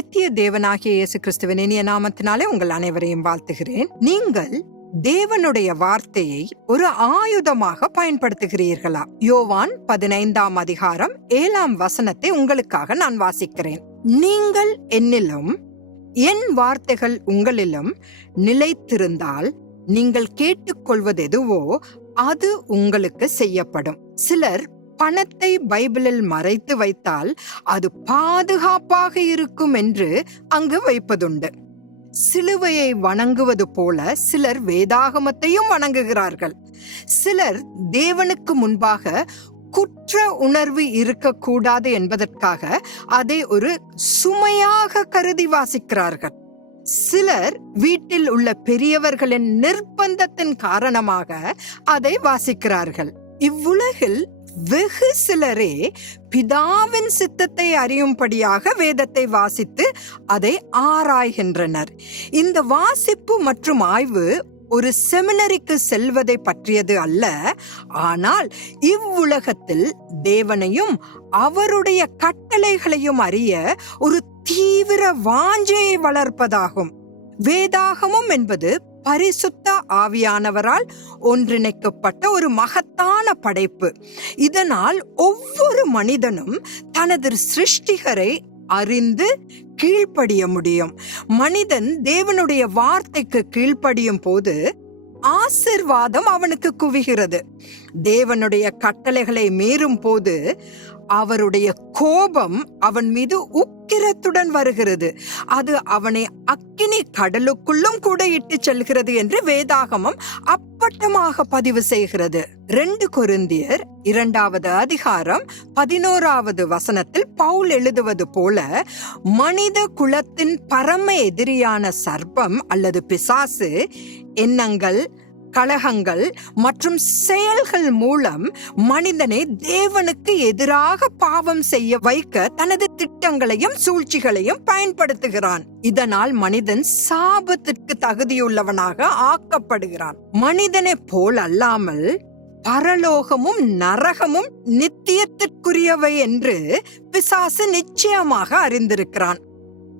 நித்திய தேவனாகிய இயேசு கிறிஸ்துவின் இனிய நாமத்தினாலே உங்கள் அனைவரையும் வாழ்த்துகிறேன். நீங்கள் தேவனுடைய வார்த்தையை ஒரு ஆயுதமாக பயன்படுத்துகிறீர்களா? யோவான் பதினைந்தாம் அதிகாரம் ஏழாம் வசனத்தை உங்களுக்காக நான் வாசிக்கிறேன். நீங்கள் என்னிலும் என் வார்த்தைகள் உங்களிலும் நிலைத்திருந்தால் நீங்கள் கேட்டுக்கொள்வது எதுவோ அது உங்களுக்கு செய்யப்படும். சிலர் பணத்தை பைபிளில் மறைத்து வைத்தால் அது பாதுகாப்பாக இருக்கும் என்று அங்கு வைப்பதுண்டு. சிலுவையை வணங்குவது போல சிலர் வேதாகமத்தையும் வணங்குகிறார்கள். சிலர் தேவனுக்கு முன்பாக குற்ற உணர்வு இருக்கக்கூடாது என்பதற்காக அதை ஒரு சுமையாக கருதி வாசிக்கிறார்கள். சிலர் வீட்டில் உள்ள பெரியவர்களின் நிர்பந்தத்தின் காரணமாக அதை வாசிக்கிறார்கள். இவ்வுலகில் வெகு சிலரே பிதாவின் சித்தத்தை அறியும்படியாக வேதத்தை வாசித்து அதை ஆராய்கின்றனர். இந்த வாசிப்பு மற்றும் ஆய்வு ஒரு செமினரிக்கு செல்வதை பற்றியது அல்ல. ஆனால் இவ்வுலகத்தில் தேவனையும் அவருடைய கட்டளைகளையும் அறிய ஒரு தீவிர வாஞ்சையை வளர்ப்பதாகும். வேதாகமம் என்பது பரிசுத்த ஆவியானவரால் ஒன்றிணைக்கப்பட்ட ஒரு மகத்தான படைப்பு. இதனால் ஒவ்வொரு மனிதனும் தனது சிருஷ்டிகரை அறிந்து கீழ்ப்படிய முடியும். மனிதன் தேவனுடைய வார்த்தைக்கு கீழ்ப்படியும் போது ஆசிர்வாதம் அவனுக்கு குவிகிறது. தேவனுடைய கட்டளைகளை மீறும் போது அவருடைய கோபம் அவன் மீது உக்கிரத்துடன் வருகிறது. அது அவனை அக்கினி கடலுக்குள்ளும் கூட இட்டு செல்கிறது என்று வேதாகமம் அப் அப்பட்டமாக பதிவு செய்கிறது. ரெண்டு கொருந்தியர் இரண்டாவது அதிகாரம் பதினோராவது வசனத்தில் பவுல் எழுதுவது போல மனித குலத்தின் பரம எதிரியான சர்ப்பம் அல்லது பிசாசு எண்ணங்கள் கழகங்கள் மற்றும் செயல்கள் மூலம் மனிதனை தேவனுக்கு எதிராக பாவம் செய்ய வைக்க தனது திட்டங்களையும் சூழ்ச்சிகளையும் பயன்படுத்துகிறான். இதனால் மனிதன் சாபத்திற்கு தகுதியுள்ளவனாக ஆக்கப்படுகிறான். மனிதனை போல் அல்லாமல் பரலோகமும் நரகமும் நித்தியத்திற்குரியவை என்று பிசாசு நிச்சயமாக அறிந்திருக்கிறான்.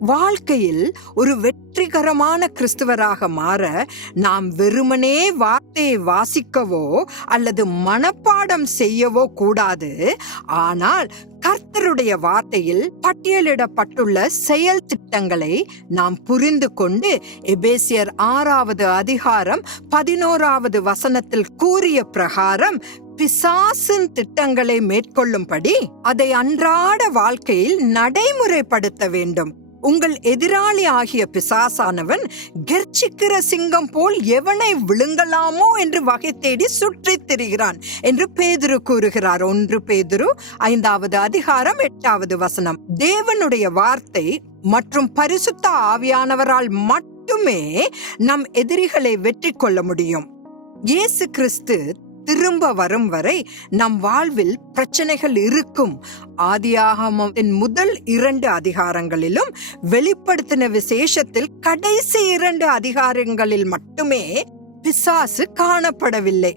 வாழ்க்கையில் ஒரு வெற்றிகரமான கிறிஸ்துவராக மாற நாம் வெறுமனே வார்த்தையை வாசிக்கவோ அல்லது மனப்பாடம் செய்யவோ கூடாது. ஆனால் கர்த்தருடைய வார்த்தையில் பட்டியலிடப்பட்டுள்ள செயல் திட்டங்களை நாம் புரிந்து கொண்டு எபேசியர் ஆறாவது அதிகாரம் பதினோராவது வசனத்தில் கூறிய பிரகாரம் பிசாசின் திட்டங்களை மேற்கொள்ளும்படி அதை அன்றாட வாழ்க்கையில் நடைமுறைப்படுத்த வேண்டும். உங்கள் எதிராளி ஆகிய பிசாசானவன் கர்ச்சிக்கிற சிங்கம் போல் எவனை விழுங்கலாமோ என்று வகை தேடி சுற்றித் திரிகிறான் என்று பேதுரு கூறுகிறார். ஒன்று பேதுரு ஐந்தாவது அதிகாரம் எட்டாவது வசனம். தேவனுடைய வார்த்தை மற்றும் பரிசுத்த ஆவியானவரால் மட்டுமே நம் எதிரிகளை வெற்றி கொள்ள முடியும். இயேசு கிறிஸ்து திரும்ப வரும் வரை நம் வாழ்வில் பிரச்சனைகள் இருக்கும். ஆதியாகமத்தின் முதல் இரண்டு அதிகாரங்களிலும் வெளிப்படுத்தின விசேஷத்தில் கடைசி இரண்டு அதிகாரங்களில் மட்டுமே பிசாசு காணப்படவில்லை.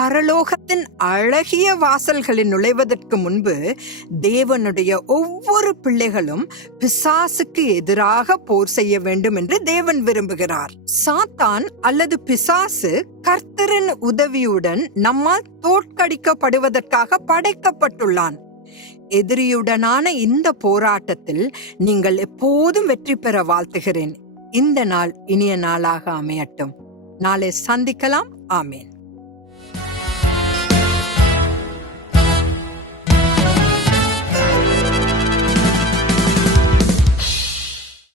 பரலோகத்தின் அழகிய வாசல்களில் நுழைவதற்கு முன்பு தேவனுடைய ஒவ்வொரு பிள்ளைகளும் பிசாசுக்கு எதிராக போர் செய்ய வேண்டும் என்று தேவன் விரும்புகிறார். சாத்தான் அல்லது பிசாசு கர்த்தரின் உதவியுடன் நம்மால் தோற்கடிக்கப்படுவதற்காக படைக்கப்பட்டுள்ளான். எதிரியுடனான இந்த போராட்டத்தில் நீங்கள் எப்போதும் வெற்றி பெற வாழ்த்துகிறேன். இந்த நாள் இனிய நாளாக அமையட்டும். நாளை சந்திக்கலாம். ஆமேன்.